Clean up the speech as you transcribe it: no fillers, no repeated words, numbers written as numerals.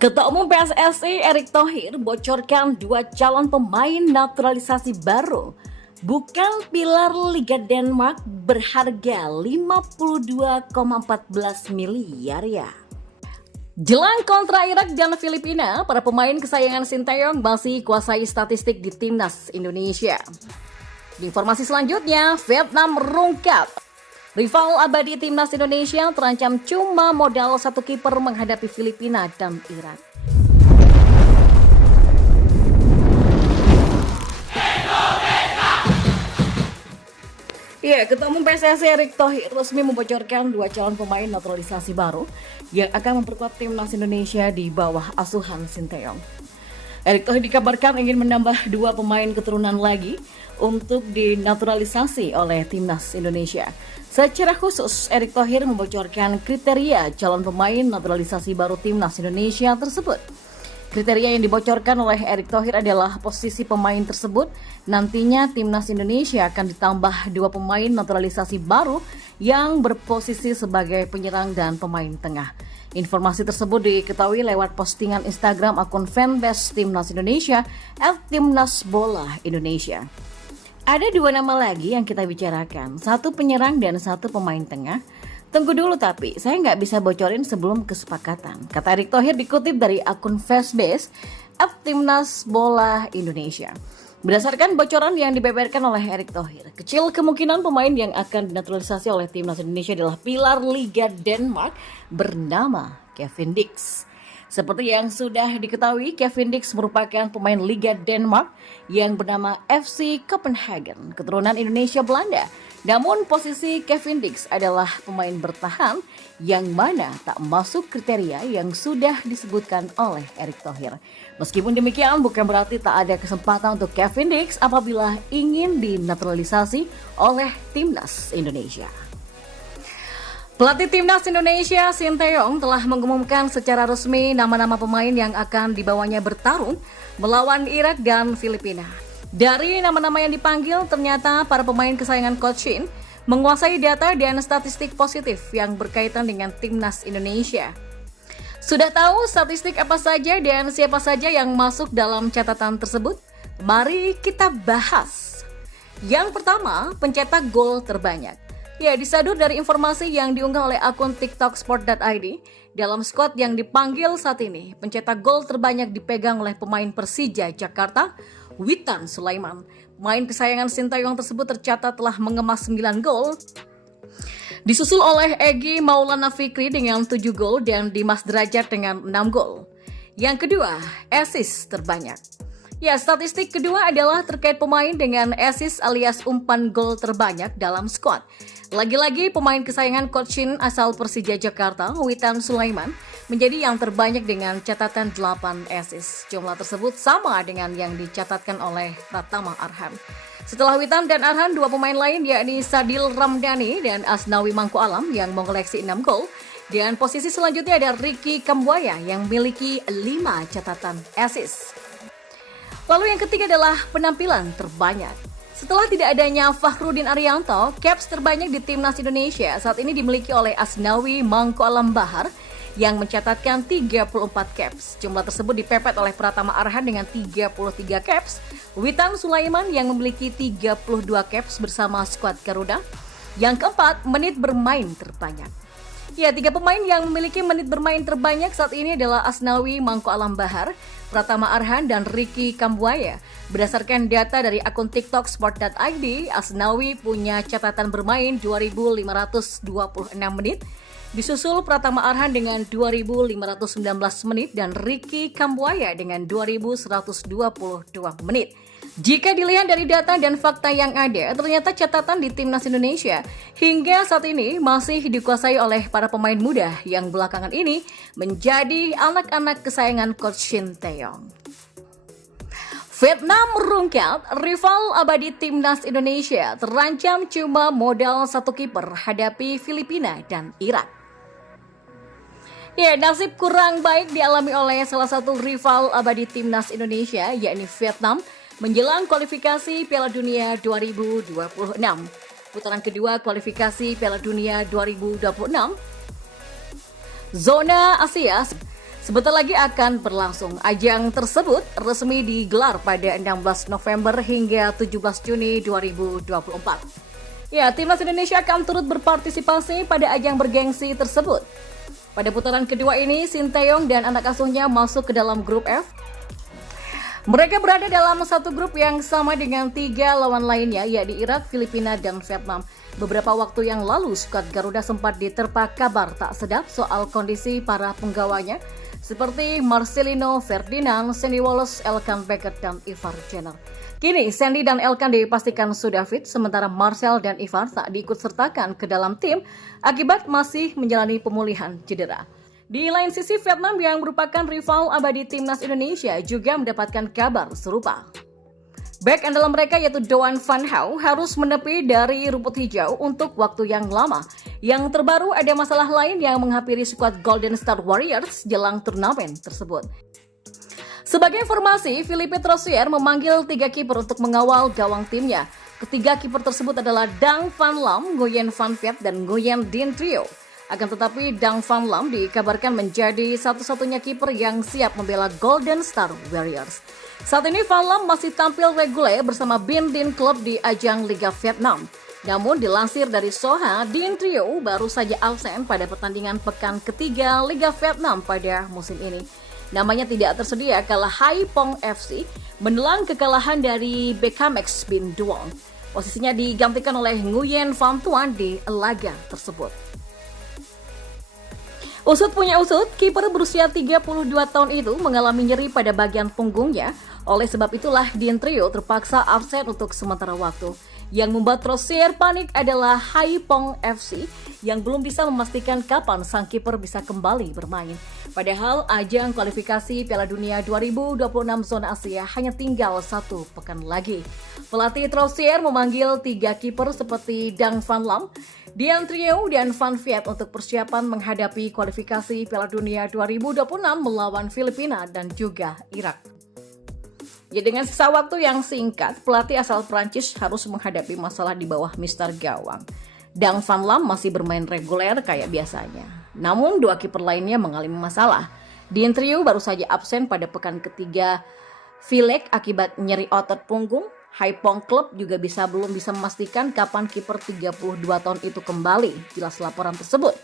Ketua Umum PSSI Erick Thohir bocorkan 2 calon pemain naturalisasi baru bukan pilar Liga Denmark berharga 52,14 miliar ya. Jelang kontra Irak dan Filipina, para pemain kesayangan Sinteyong masih kuasai statistik di timnas Indonesia. Di informasi selanjutnya, Vietnam merungkap. Rival abadi timnas Indonesia terancam cuma modal 1 kiper menghadapi Filipina dan Irak. Ya, Ketua Umum PSSI Erick Thohir resmi membocorkan 2 calon pemain naturalisasi baru yang akan memperkuat timnas Indonesia di bawah asuhan Sinteyong. Erick Thohir dikabarkan ingin menambah 2 pemain keturunan lagi untuk dinaturalisasi oleh timnas Indonesia. Secara khusus, Erick Thohir membocorkan kriteria calon pemain naturalisasi baru timnas Indonesia tersebut. Kriteria yang dibocorkan oleh Erick Thohir adalah posisi pemain tersebut. Nantinya timnas Indonesia akan ditambah 2 pemain naturalisasi baru yang berposisi sebagai penyerang dan pemain tengah. Informasi tersebut diketahui lewat postingan Instagram akun fanbase Timnas Indonesia @timnasbola_Indonesia. Ada 2 nama lagi yang kita bicarakan, 1 penyerang dan 1 pemain tengah. Tunggu dulu tapi, saya nggak bisa bocorin sebelum kesepakatan. Kata Erick Thohir dikutip dari akun fanbase @timnasbola_Indonesia. Berdasarkan bocoran yang dibeberkan oleh Erick Thohir, kecil kemungkinan pemain yang akan dinaturalisasi oleh timnas Indonesia adalah pilar Liga Denmark bernama Kevin Dix. Seperti yang sudah diketahui, Kevin Dix merupakan pemain Liga Denmark yang bernama FC Copenhagen, keturunan Indonesia Belanda. Namun posisi Kevin Dix adalah pemain bertahan yang mana tak masuk kriteria yang sudah disebutkan oleh Erick Thohir. Meskipun demikian, bukan berarti tak ada kesempatan untuk Kevin Dix apabila ingin dinaturalisasi oleh timnas Indonesia. Pelatih timnas Indonesia Sinteyong telah mengumumkan secara resmi nama-nama pemain yang akan dibawanya bertarung melawan Irak dan Filipina. Dari nama-nama yang dipanggil, ternyata para pemain kesayangan Coach Shin menguasai data dan statistik positif yang berkaitan dengan timnas Indonesia. Sudah tahu statistik apa saja dan siapa saja yang masuk dalam catatan tersebut? Mari kita bahas. Yang pertama, pencetak gol terbanyak. Ya, disadur dari informasi yang diunggah oleh akun tiktoksport.id, dalam skuad yang dipanggil saat ini, pencetak gol terbanyak dipegang oleh pemain Persija Jakarta, Witan Sulaiman. Pemain kesayangan Sinteyong tersebut tercatat telah mengemas 9 gol. Disusul oleh Egy Maulana Fikri dengan 7 gol dan Dimas Derajat dengan 6 gol. Yang kedua, assist terbanyak. Ya, statistik kedua adalah terkait pemain dengan assist alias umpan gol terbanyak dalam skuad. Lagi-lagi pemain kesayangan Coach Shin asal Persija Jakarta, Witan Sulaiman, menjadi yang terbanyak dengan catatan 8 assist. Jumlah tersebut sama dengan yang dicatatkan oleh Pratama Arhan. Setelah Witan dan Arhan, 2 pemain lain yakni Sadil Ramdhani dan Asnawi Mangku Alam yang mengoleksi 6 gol. Dan posisi selanjutnya ada Ricky Kambuaya yang memiliki 5 catatan assist. Lalu yang ketiga adalah penampilan terbanyak. Setelah tidak adanya Fakhrudin Arianto, caps terbanyak di timnas Indonesia saat ini dimiliki oleh Asnawi Mangku Alam Bahar yang mencatatkan 34 caps. Jumlah tersebut dipepet oleh Pratama Arhan dengan 33 caps, Witan Sulaiman yang memiliki 32 caps bersama skuad Garuda. Yang keempat, menit bermain terbanyak. Ya, 3 pemain yang memiliki menit bermain terbanyak saat ini adalah Asnawi Mangku Alam Bahar, Pratama Arhan, dan Ricky Kambuaya. Berdasarkan data dari akun tiktoksport.id, Asnawi punya catatan bermain 2.526 menit, disusul Pratama Arhan dengan 2.519 menit dan Ricky Kambuaya dengan 2.122 menit. Jika dilihat dari data dan fakta yang ada, ternyata catatan di timnas Indonesia hingga saat ini masih dikuasai oleh para pemain muda yang belakangan ini menjadi anak-anak kesayangan Coach Sinteyong. Vietnam merungkat, rival abadi timnas Indonesia terancam cuma modal 1 kiper hadapi Filipina dan Irak. Ya, nasib kurang baik dialami oleh salah satu rival abadi timnas Indonesia, yakni Vietnam, menjelang kualifikasi Piala Dunia 2026. Putaran kedua kualifikasi Piala Dunia 2026. Zona Asia sebentar lagi akan berlangsung. Ajang tersebut resmi digelar pada 16 November hingga 17 Juni 2024. Ya, timnas Indonesia akan turut berpartisipasi pada ajang bergengsi tersebut. Pada putaran kedua ini, Sinteyong dan anak asuhnya masuk ke dalam grup F. Mereka berada dalam satu grup yang sama dengan 3 lawan lainnya, yakni Irak, Filipina, dan Vietnam. Beberapa waktu yang lalu, skuad Garuda sempat diterpa kabar tak sedap soal kondisi para penggawanya, seperti Marcelino Ferdinand, Sandy Wallace, Elkan Beckett, dan Ivar Jenner. Kini, Sandy dan Elkan dipastikan sudah fit, sementara Marcel dan Ivar tak diikutsertakan ke dalam tim akibat masih menjalani pemulihan cedera. Di lain sisi, Vietnam yang merupakan rival abadi timnas Indonesia juga mendapatkan kabar serupa. Bek andalan mereka yaitu Doan Van Hau harus menepi dari rumput hijau untuk waktu yang lama. Yang terbaru ada masalah lain yang menghampiri skuad Golden Star Warriors jelang turnamen tersebut. Sebagai informasi, Philippe Troussier memanggil 3 kiper untuk mengawal gawang timnya. Ketiga kiper tersebut adalah Dang Van Lam, Nguyen Van Viet, dan Nguyen Dinh Trio. Akan tetapi, Dang Van Lam dikabarkan menjadi satu-satunya kiper yang siap membela Golden Star Warriors. Saat ini Van Lam masih tampil reguler bersama Binh Dinh Club di ajang Liga Vietnam. Namun dilansir dari Soha, Dinh Trio baru saja absen pada pertandingan pekan ketiga Liga Vietnam pada musim ini. Namanya tidak tersedia kala Hai Phong FC menelan kekalahan dari Bekamex Binh Duong. Posisinya digantikan oleh Nguyen Van Thuan di laga tersebut. Usut punya usut, kiper berusia 32 tahun itu mengalami nyeri pada bagian punggungnya. Oleh sebab itulah Dinh Trio terpaksa absen untuk sementara waktu. Yang membuat Troussier panik adalah Hai Phong FC yang belum bisa memastikan kapan sang kiper bisa kembali bermain. Padahal ajang kualifikasi Piala Dunia 2026 zona Asia hanya tinggal 1 pekan lagi. Pelatih Troussier memanggil 3 kiper seperti Dang Van Lam, Dinh Trio, dan Van Viet untuk persiapan menghadapi kualifikasi Piala Dunia 2026 melawan Filipina dan juga Irak. Ya, dengan sisa waktu yang singkat, pelatih asal Prancis harus menghadapi masalah di bawah mister gawang. Dang Van Lam masih bermain reguler kayak biasanya. Namun 2 kiper lainnya mengalami masalah. Dinh Trio baru saja absen pada pekan ketiga Vilek akibat nyeri otot punggung. Hai Phong Club juga belum bisa memastikan kapan kiper 32 tahun itu kembali, jelas laporan tersebut.